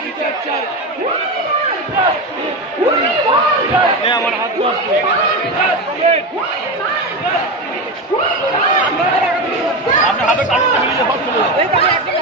Yeah, I want to have to go. I'm going to have to go. I'm going to have to go.